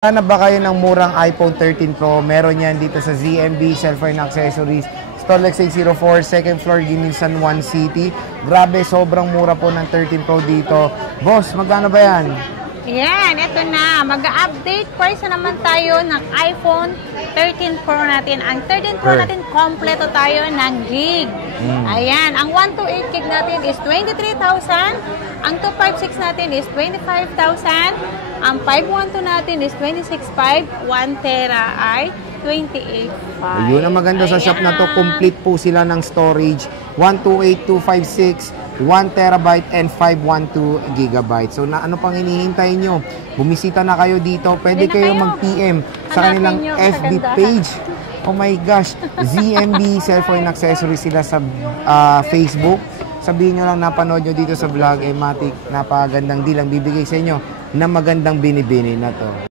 Hanap ba kayo ng murang iPhone 13 Pro? Meron yan dito sa ZMB Cellphone Accessories, Store Lex 804, second floor, Ginin, San Juan City. Grabe, sobrang mura po ng 13 Pro dito. Boss, magkano ba yan? Yan, ito na. Mag-update price na naman tayo ng iPhone 13 Pro natin. Ang 13 Pro natin, kompleto tayo ng gig. Ayan, ang 128 gig natin is 23,000. Ang 256 natin is 25,000. Ang 512 natin is 26,500. 1 tera ay 28,500. Yun ang maganda sa shop na to. Complete po sila ng storage. 128, 256, 1 terabyte and 512 gigabyte. So ano pang hinihintay nyo? Bumisita na kayo dito. Pwede kayo mag-PM sa kanilang FB page. Oh my gosh, ZMB Cellphone Accessories sila sa Facebook. Sabihin nyo lang napanood nyo dito sa vlog, Matic, napagandang deal ang bibigay sa inyo na magandang binibini na to.